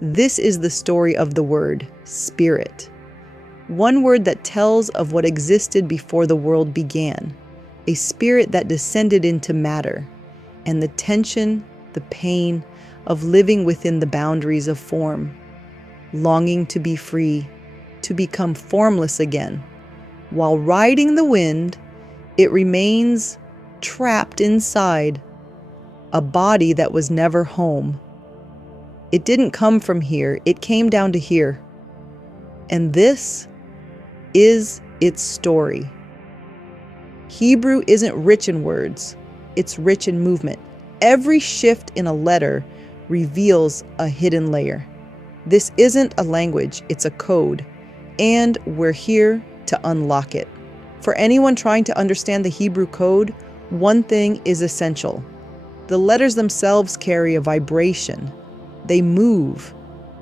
This is the story of the word, spirit. One word that tells of what existed before the world began, a spirit that descended into matter, and the tension, the pain of living within the boundaries of form, longing to be free, to become formless again. While riding the wind, it remains trapped inside a body that was never home. It didn't come from here, it came down to here. And this is its story. Hebrew isn't rich in words, it's rich in movement. Every shift in a letter reveals a hidden layer. This isn't a language, it's a code, and we're here to unlock it. For anyone trying to understand the Hebrew code, one thing is essential. The letters themselves carry a vibration. They move,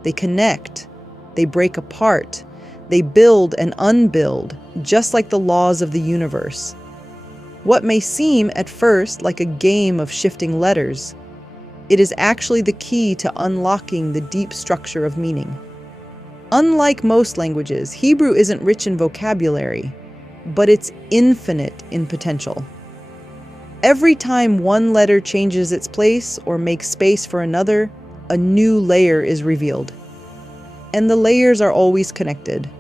they connect, they break apart, they build and unbuild, just like the laws of the universe. What may seem at first like a game of shifting letters, it is actually the key to unlocking the deep structure of meaning. Unlike most languages, Hebrew isn't rich in vocabulary, but it's infinite in potential. Every time one letter changes its place or makes space for another, a new layer is revealed. And the layers are always connected.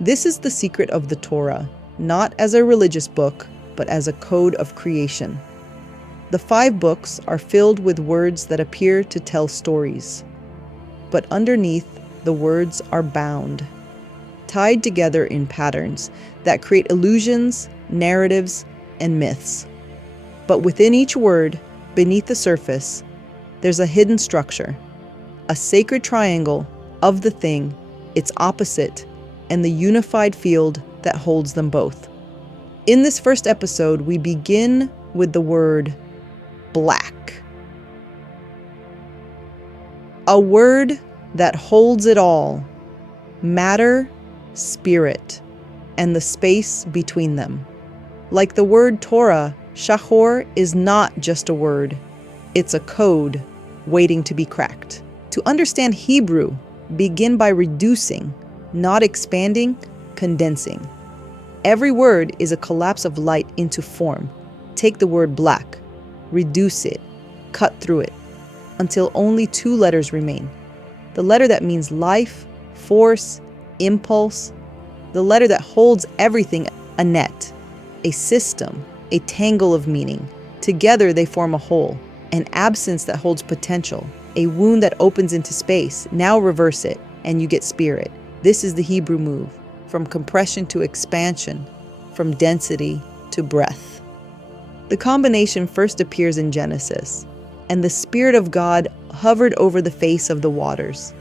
This is the secret of the Torah, not as a religious book, but as a code of creation. The 5 books are filled with words that appear to tell stories. But underneath, the words are bound, tied together in patterns that create illusions, narratives, and myths. But within each word, beneath the surface, there's a hidden structure, a sacred triangle of the thing, its opposite, and the unified field that holds them both. In this first episode, we begin with the word black. A word that holds it all, matter, spirit, and the space between them. Like the word Torah, Shahor is not just a word, it's a code waiting to be cracked. To understand Hebrew, begin by reducing, not expanding, condensing. Every word is a collapse of light into form. Take the word black, reduce it, cut through it, until only 2 letters remain. The letter that means life, force, impulse, the letter that holds everything, a net, a system, a tangle of meaning. Together they form a whole, an absence that holds potential, a wound that opens into space. Now reverse it, and you get spirit. This is the Hebrew move, from compression to expansion, from density to breadth. The combination first appears in Genesis, and the Spirit of God hovered over the face of the waters.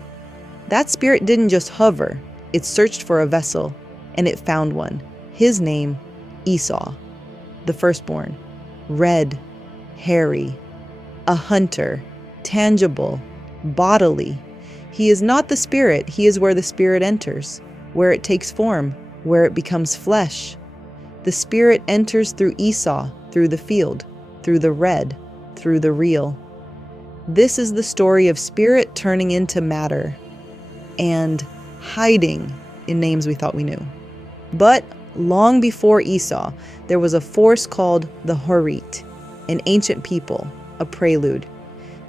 That Spirit didn't just hover, it searched for a vessel, and it found one. His name, Esau, the firstborn, red, hairy, a hunter, tangible, bodily. He is not the Spirit, he is where the Spirit enters, where it takes form, where it becomes flesh. The Spirit enters through Esau, through the field, through the red, through the real. This is the story of spirit turning into matter and hiding in names we thought we knew. But long before Esau, there was a force called the Horite, an ancient people, a prelude.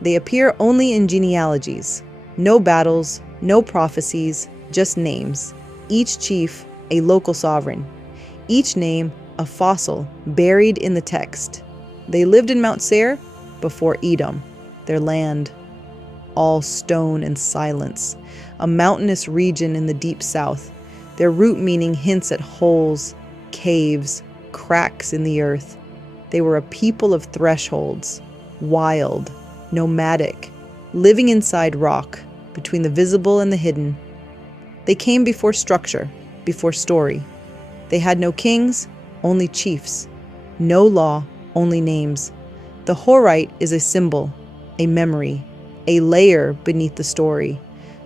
They appear only in genealogies. No battles, no prophecies, just names. Each chief, a local sovereign. Each name, a fossil buried in the text. They lived in Mount Seir before Edom, their land, all stone and silence, a mountainous region in the deep south. Their root meaning hints at holes, caves, cracks in the earth. They were a people of thresholds, wild, nomadic, living inside rock, between the visible and the hidden. They came before structure, before story. They had no kings, only chiefs. No law, only names. The Horite is a symbol, a memory, a layer beneath the story,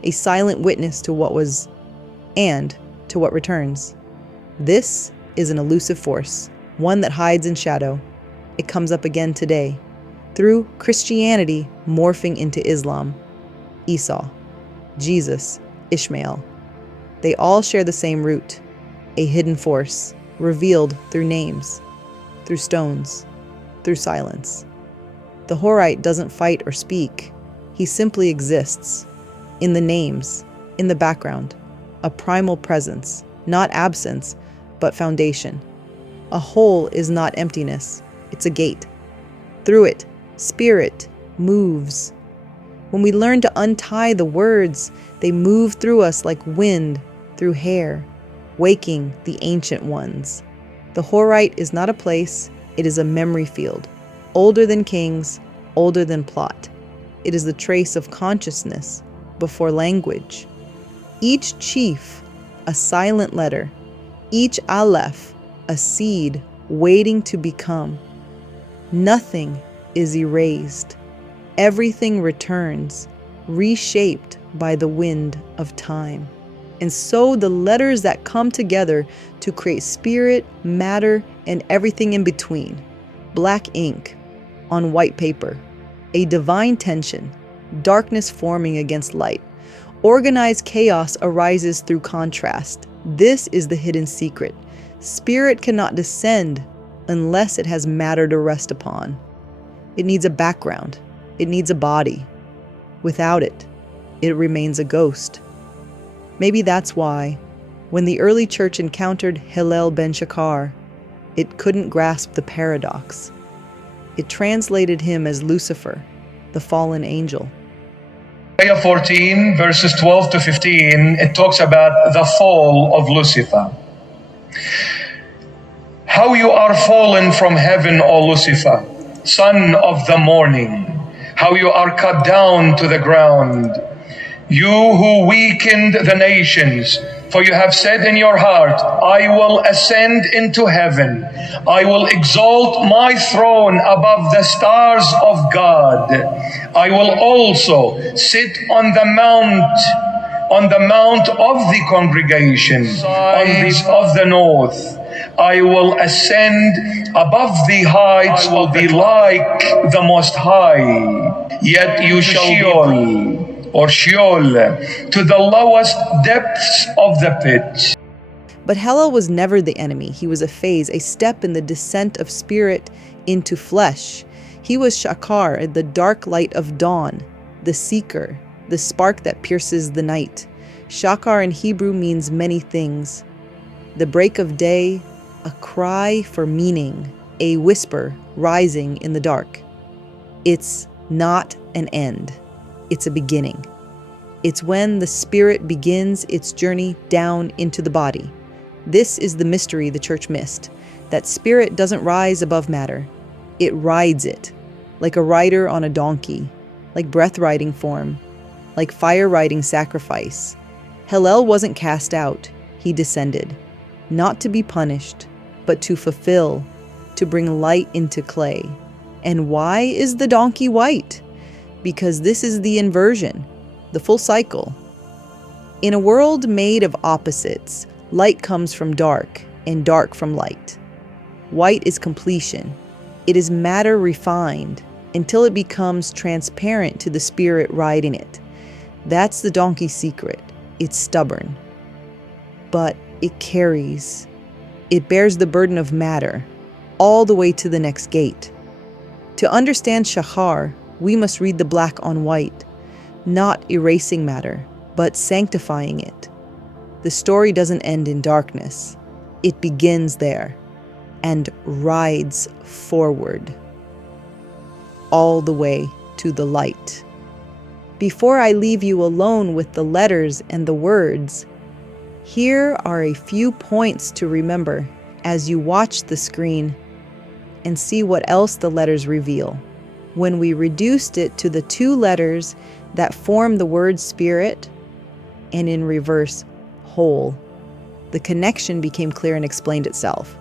a silent witness to what was and to what returns. This is an elusive force, one that hides in shadow. It comes up again today, through Christianity morphing into Islam. Esau, Jesus, Ishmael. They all share the same root, a hidden force, revealed through names, through stones, through silence. The Horite doesn't fight or speak. He simply exists, in the names, in the background, a primal presence, not absence, but foundation. A hole is not emptiness, it's a gate. Through it, spirit moves. When we learn to untie the words, they move through us like wind through hair, waking the ancient ones. The Horite is not a place, it is a memory field, older than kings, older than plot. It is the trace of consciousness before language. Each chief, a silent letter, each aleph, a seed waiting to become. Nothing is erased. Everything returns, reshaped by the wind of time. And so the letters that come together to create spirit, matter, and everything in between. Black ink on white paper, a divine tension, darkness forming against light. Organized chaos arises through contrast. This is the hidden secret. Spirit cannot descend unless it has matter to rest upon. It needs a background. It needs a body. Without it, it remains a ghost. Maybe that's why, when the early church encountered Hillel ben Shachar, it couldn't grasp the paradox. It translated him as Lucifer, the fallen angel. Isaiah 14, verses 12 to 15, it talks about the fall of Lucifer. How you are fallen from heaven, O Lucifer, son of the morning. How you are cut down to the ground. You who weakened the nations, for you have said in your heart, I will ascend into heaven. I will exalt my throne above the stars of God. I will also sit on the mount of the congregation, of the north. I will ascend above the heights, I will be like the Most High. Yet you shall be Sheol, to the lowest depths of the pit. But Hillel was never the enemy. He was a phase, a step in the descent of spirit into flesh. He was Shachar, the dark light of dawn, the seeker, the spark that pierces the night. Shachar in Hebrew means many things. The break of day, a cry for meaning, a whisper rising in the dark. It's not an end. It's a beginning. It's when the spirit begins its journey down into the body. This is the mystery the church missed, that spirit doesn't rise above matter. It rides it, like a rider on a donkey, like breath riding form, like fire riding sacrifice. Hillel wasn't cast out, he descended, not to be punished, but to fulfill, to bring light into clay. And why is the donkey white? Because this is the inversion, the full cycle. In a world made of opposites, light comes from dark and dark from light. White is completion. It is matter refined until it becomes transparent to the spirit riding it. That's the donkey's secret. It's stubborn, but it carries. It bears the burden of matter all the way to the next gate. To understand Shachar, we must read the black on white, not erasing matter, but sanctifying it. The story doesn't end in darkness. It begins there and rides forward, all the way to the light. Before I leave you alone with the letters and the words, here are a few points to remember as you watch the screen and see what else the letters reveal. When we reduced it to the two letters that form the word spirit, and in reverse, whole, the connection became clear and explained itself.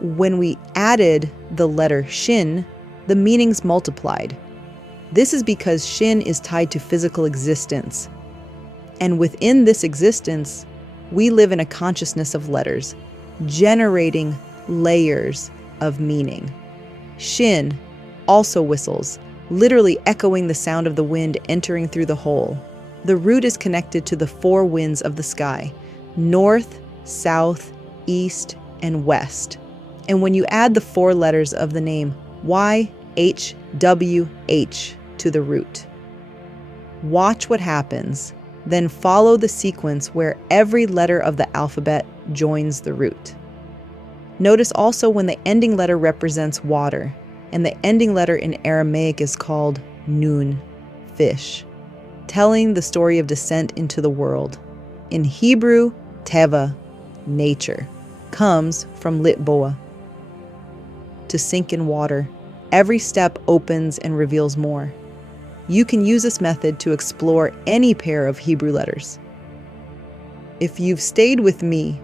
When we added the letter shin, the meanings multiplied. This is because shin is tied to physical existence. And within this existence, we live in a consciousness of letters, generating layers of meaning. Shin also whistles, literally echoing the sound of the wind entering through the hole. The root is connected to the four winds of the sky: north, south, east, and west. And when you add the four letters of the name YHWH to the root, watch what happens. Then follow the sequence where every letter of the alphabet joins the root. Notice also when the ending letter represents water, and the ending letter in Aramaic is called nun, fish, telling the story of descent into the world. In Hebrew, teva, nature, comes from litboa, to sink in water. Every step opens and reveals more. You can use this method to explore any pair of Hebrew letters. If you've stayed with me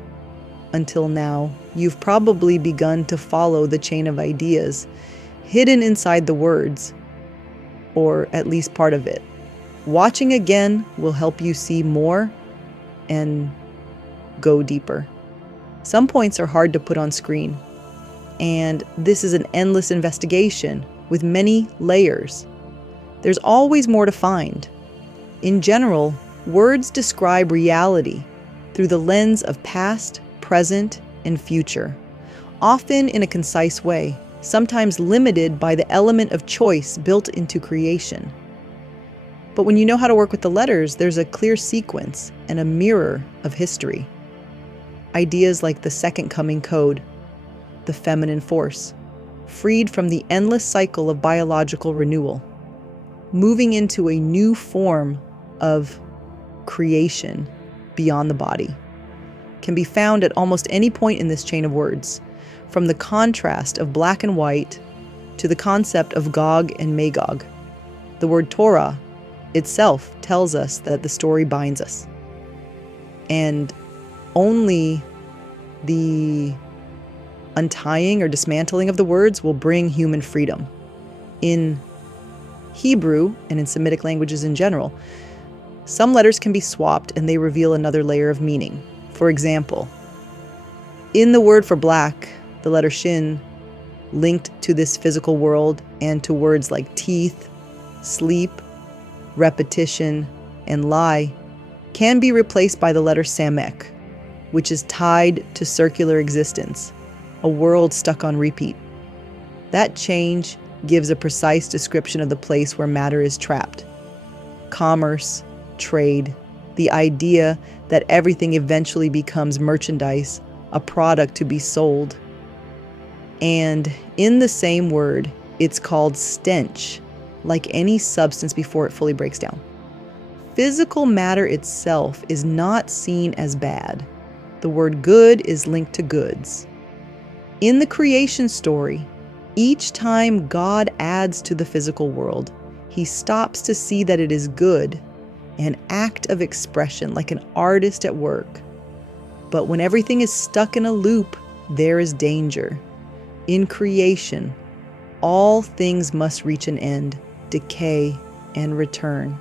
until now, you've probably begun to follow the chain of ideas hidden inside the words, or at least part of it. Watching again will help you see more and go deeper. Some points are hard to put on screen, and this is an endless investigation with many layers. There's always more to find. In general, words describe reality through the lens of past, present, and future, often in a concise way, sometimes limited by the element of choice built into creation. But when you know how to work with the letters, there's a clear sequence and a mirror of history. Ideas like the second coming code, the feminine force, freed from the endless cycle of biological renewal, moving into a new form of creation beyond the body, can be found at almost any point in this chain of words, from the contrast of black and white to the concept of Gog and Magog. The word Torah itself tells us that the story binds us, and only the untying or dismantling of the words will bring human freedom. In Hebrew, and in Semitic languages in general, some letters can be swapped and they reveal another layer of meaning. For example, in the word for black, the letter shin, linked to this physical world and to words like teeth, sleep, repetition, and lie, can be replaced by the letter samek, which is tied to circular existence, a world stuck on repeat. That change gives a precise description of the place where matter is trapped. Commerce, trade, the idea that everything eventually becomes merchandise, a product to be sold. And in the same word, it's called stench, like any substance before it fully breaks down. Physical matter itself is not seen as bad. The word good is linked to goods. In the creation story, each time God adds to the physical world, he stops to see that it is good, an act of expression, like an artist at work. But when everything is stuck in a loop, there is danger. In creation, all things must reach an end, decay, and return.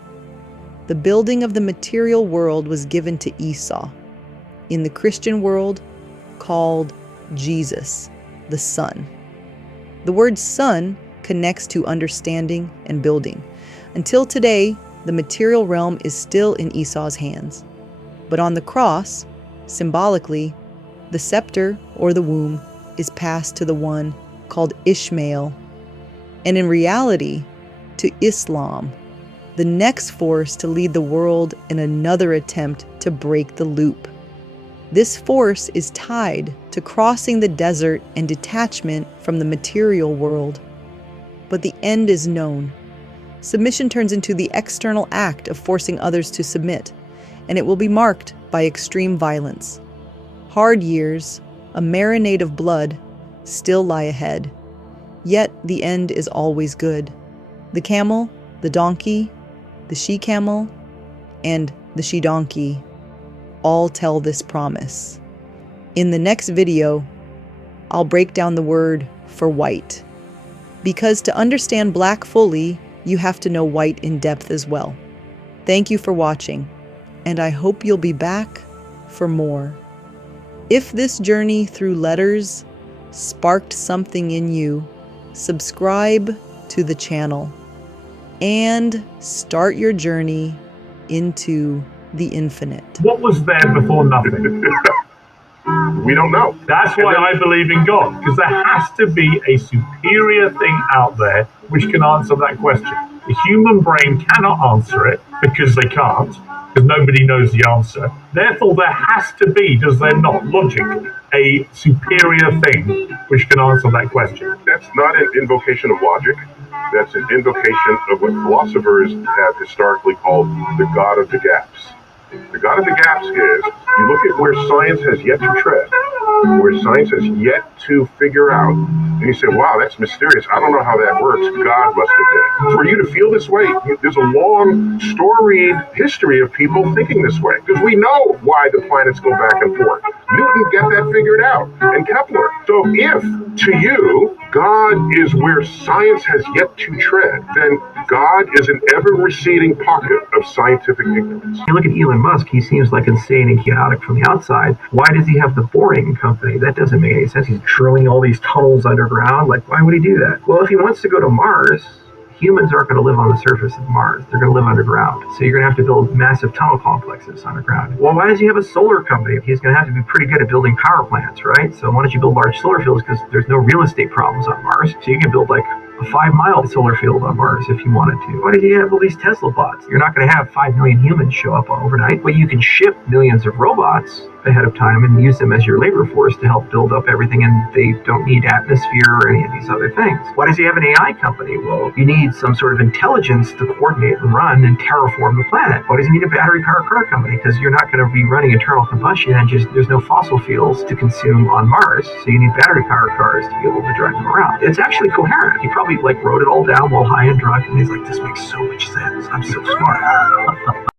The building of the material world was given to Esau, in the Christian world called Jesus, the Son. The word son connects to understanding and building. Until today, the material realm is still in Esau's hands. But on the cross, symbolically, the scepter or the womb is passed to the one called Ishmael, and in reality, to Islam, the next force to lead the world in another attempt to break the loop. This force is tied to crossing the desert and detachment from the material world. But the end is known. Submission turns into the external act of forcing others to submit, and it will be marked by extreme violence. Hard years, a marinade of blood, still lie ahead. Yet the end is always good. The camel, the donkey, the she-camel, and the she-donkey all tell this promise. In the next video, I'll break down the word for white, because to understand black fully, you have to know white in depth as well. Thank you for watching, and I hope you'll be back for more. If this journey through letters sparked something in you, subscribe to the channel and start your journey into the infinite. What was there before nothing? We don't know. That's why I believe in God, because there has to be a superior thing out there which can answer that question. The human brain cannot answer it because they can't, because nobody knows the answer. Therefore, there has to be, does there not, logically, a superior thing which can answer that question? That's not an invocation of logic. That's an invocation of what philosophers have historically called the God of the gaps. The God of the gaps is, you look at where science has yet to tread, where science has yet to figure out, and you say, wow, that's mysterious. I don't know how that works. God must have did it. For you to feel this way, there's a long, storied history of people thinking this way, because we know why the planets go back and forth. Newton got that figured out, and Kepler. So if, to you, God is where science has yet to tread, then God is an ever-receding pocket of scientific ignorance. You look at Elon Musk, he seems like insane and chaotic from the outside. Why does he have the boring company? That doesn't make any sense. He's drilling all these tunnels underground. Like, why would he do that? Well, if he wants to go to Mars, humans aren't going to live on the surface of Mars. They're going to live underground. So you're going to have to build massive tunnel complexes underground. Well, why does he have a solar company? He's going to have to be pretty good at building power plants, right? So why don't you build large solar fields? Because there's no real estate problems on Mars. So you can build like a 5-mile solar field on Mars if you wanted to. Why did you have all these Tesla bots? You're not going to have 5 million humans show up overnight, but you can ship millions of robots ahead of time and use them as your labor force to help build up everything, and they don't need atmosphere or any of these other things. Why does he have an AI company? Well, you need some sort of intelligence to coordinate and run and terraform the planet. Why does he need a battery-powered car company? Because you're not going to be running internal combustion engines. There's no fossil fuels to consume on Mars, so you need battery-powered cars to be able to drive them around. It's actually coherent. He probably wrote it all down while high and drunk, and he's like, this makes so much sense. I'm so smart.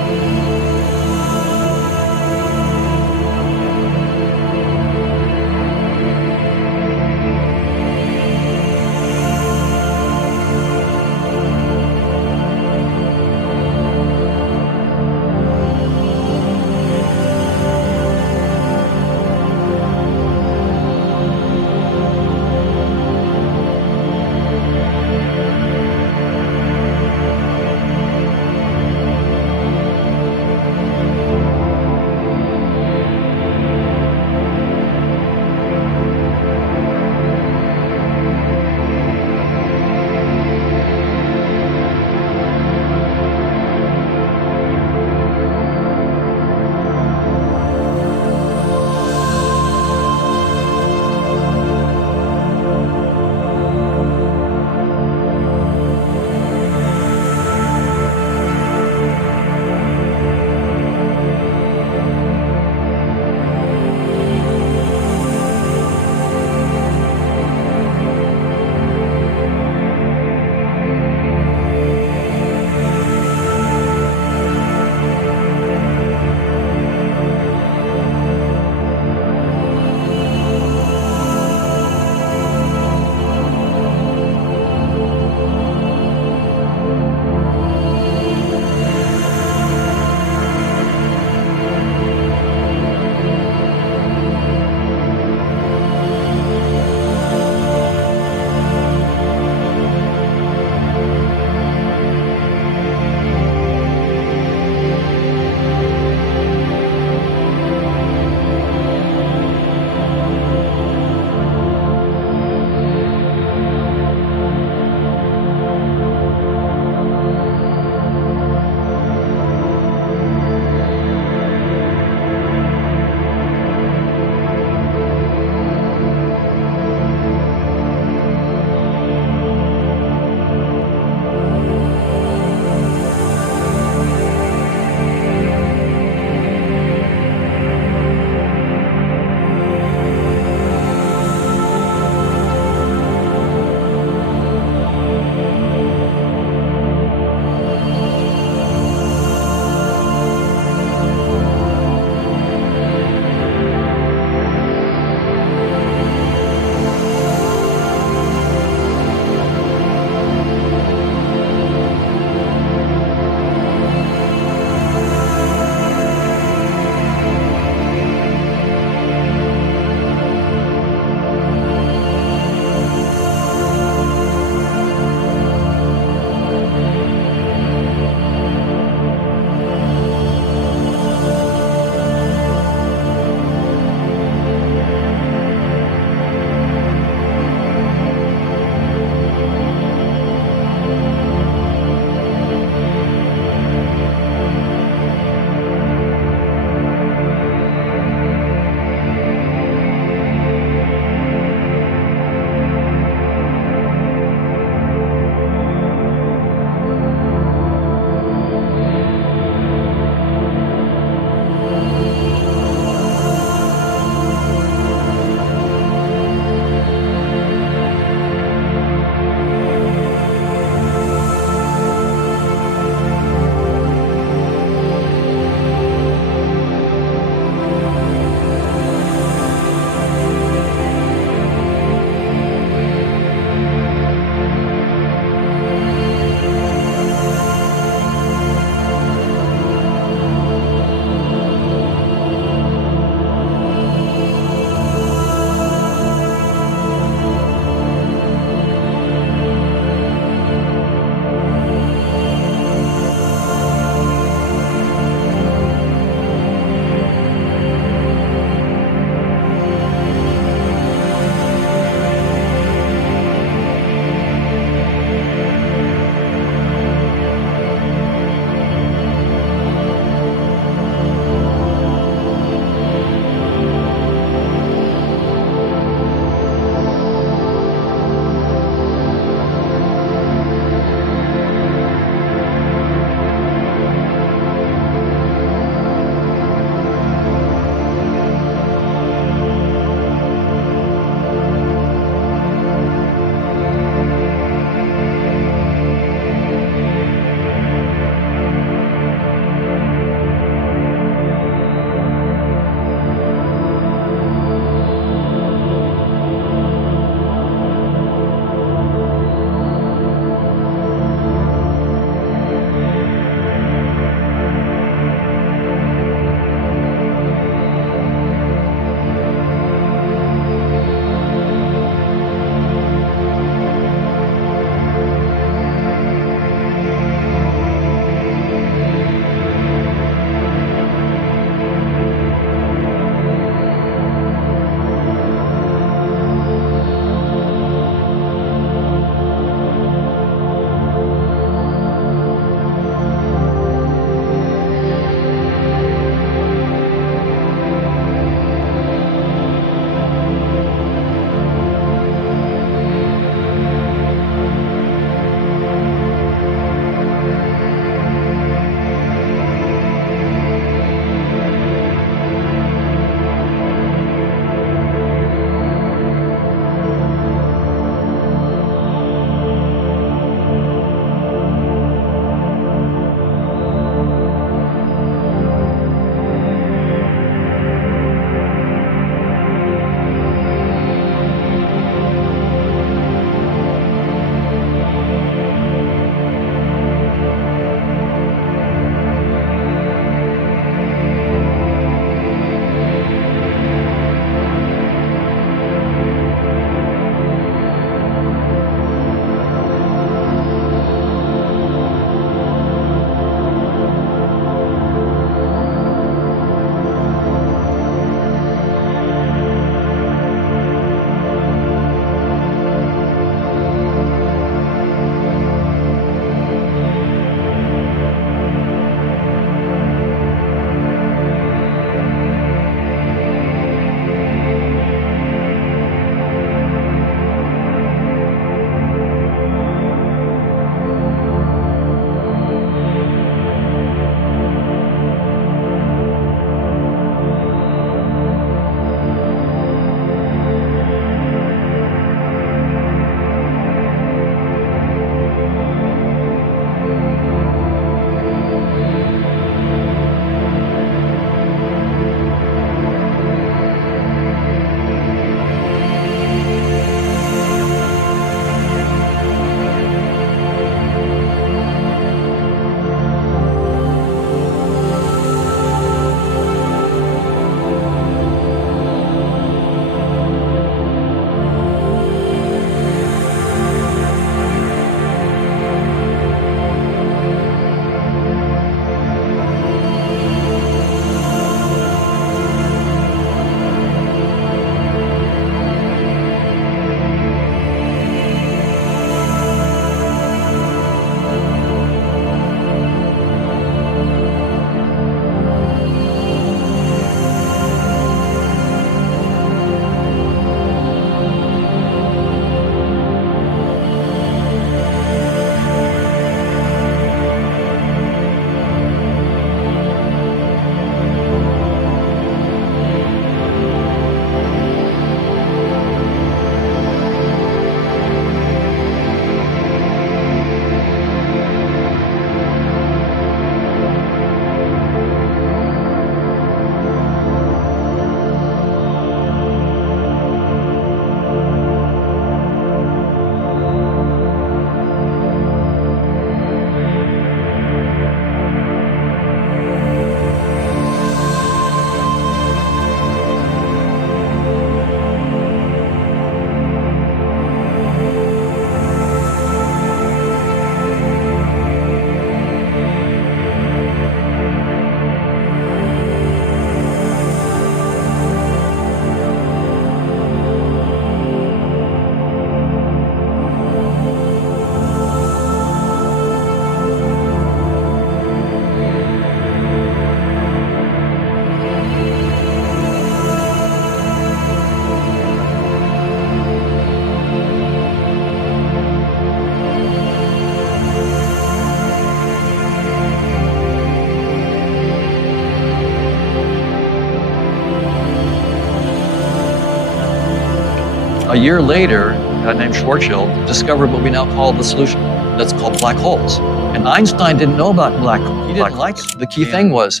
A year later, a guy named Schwarzschild discovered what we now call the solution. That's called black holes. And Einstein didn't know about black holes. He didn't like it. The key thing was,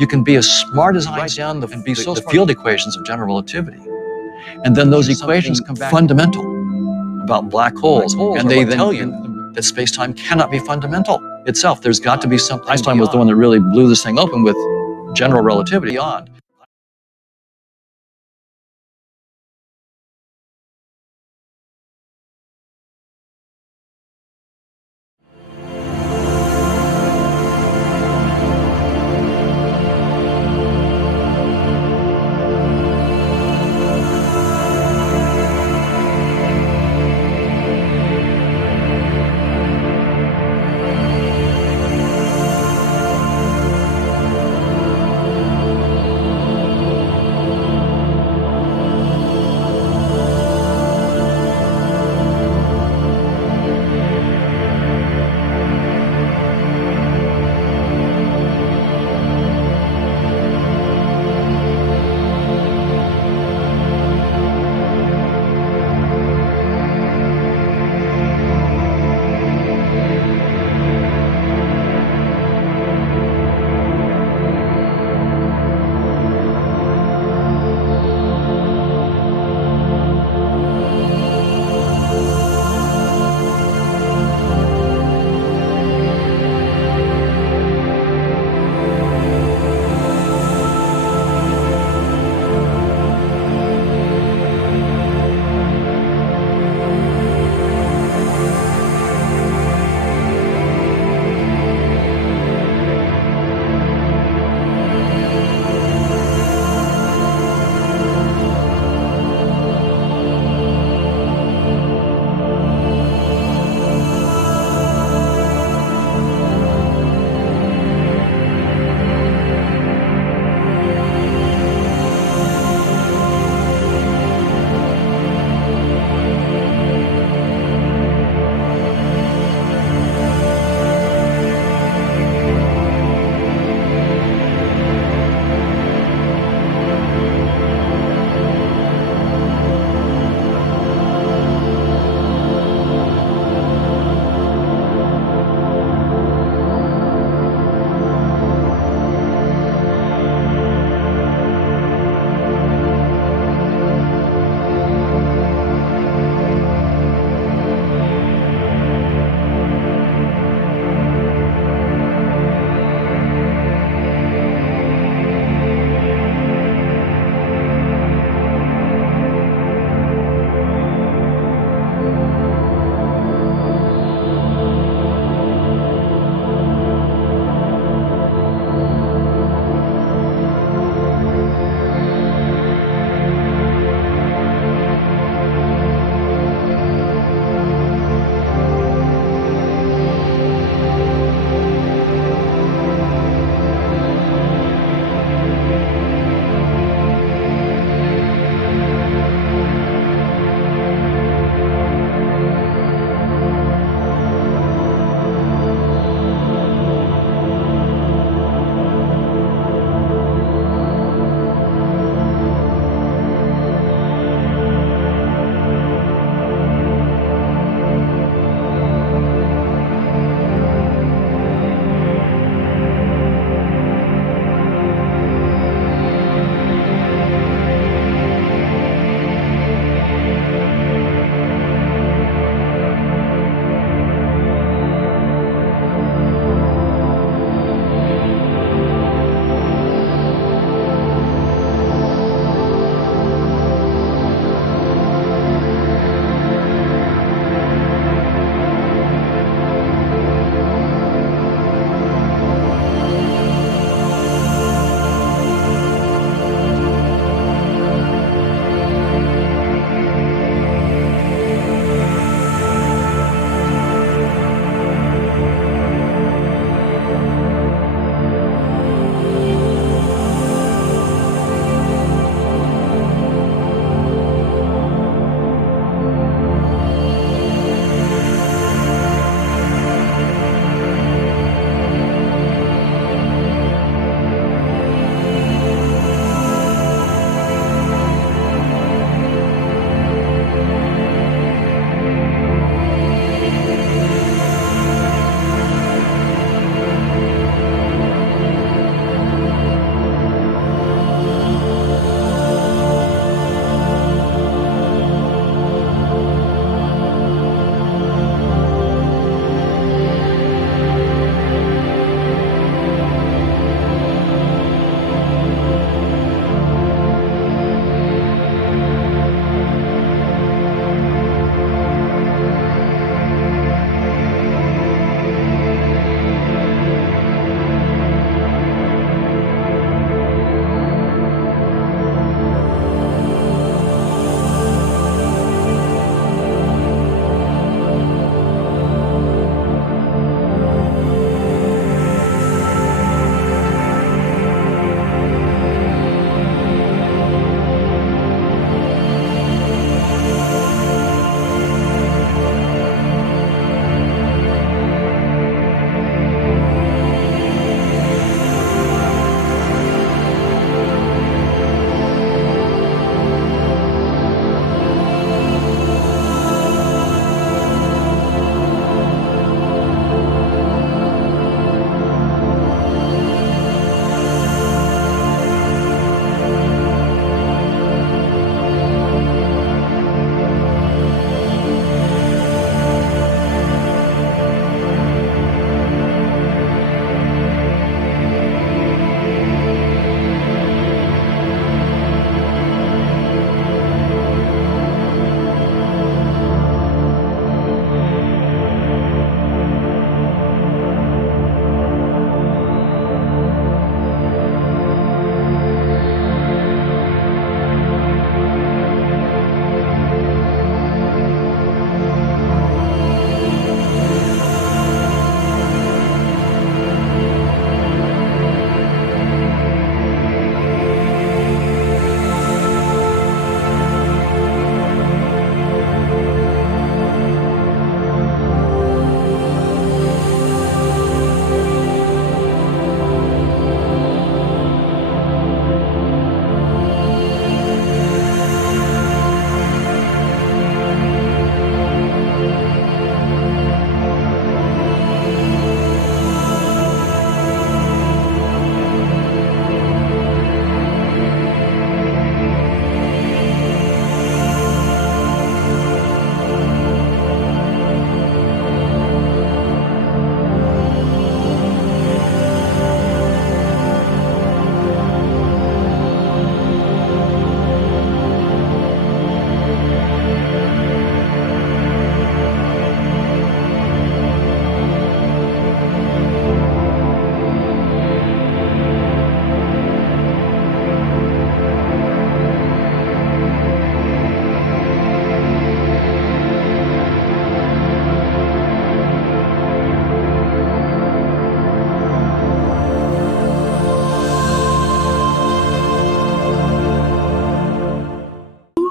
you can be as smart as Einstein and be so smart. The field equations of general relativity. And then those equations come back fundamental about black holes. And they then tell you that space-time cannot be fundamental itself. There's got to be something. Einstein was the one that really blew this thing open with general relativity beyond.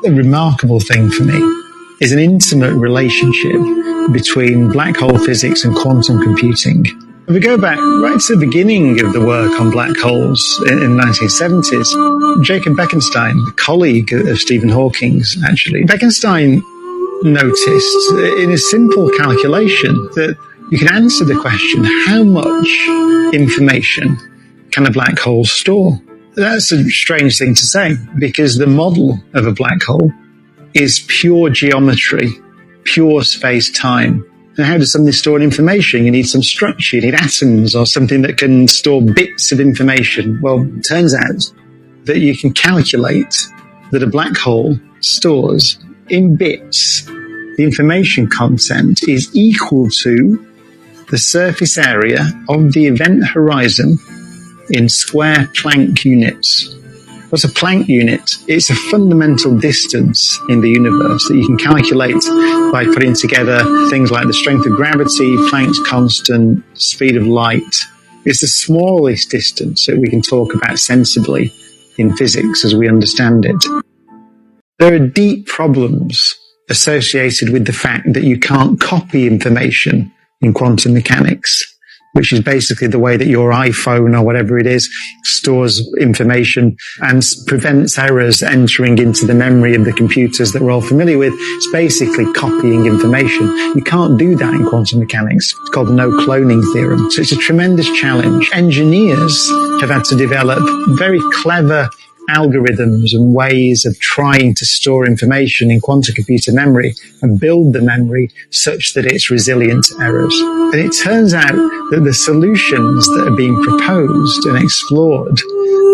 The remarkable thing for me is an intimate relationship between black hole physics and quantum computing. If we go back right to the beginning of the work on black holes in the 1970s, Jacob Bekenstein, a colleague of Stephen Hawking's actually, Bekenstein noticed in a simple calculation that you can answer the question, how much information can a black hole store? That's a strange thing to say, because the model of a black hole is pure geometry, pure space-time. And how does something store information? You need some structure, you need atoms or something that can store bits of information. Well, it turns out that you can calculate that a black hole stores in bits. The information content is equal to the surface area of the event horizon in square Planck units. What's a Planck unit? It's a fundamental distance in the universe that you can calculate by putting together things like the strength of gravity, Planck's constant, speed of light. It's the smallest distance that we can talk about sensibly in physics as we understand it. There are deep problems associated with the fact that you can't copy information in quantum mechanics, which is basically the way that your iPhone or whatever it is stores information and prevents errors entering into the memory of the computers that we're all familiar with. It's basically copying information. You can't do that in quantum mechanics. It's called the no-cloning theorem. So it's a tremendous challenge. Engineers have had to develop very clever algorithms and ways of trying to store information in quantum computer memory and build the memory such that it's resilient to errors. And it turns out that the solutions that are being proposed and explored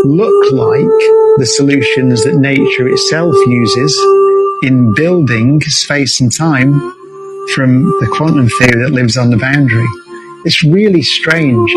look like the solutions that nature itself uses in building space and time from the quantum theory that lives on the boundary. It's really strange.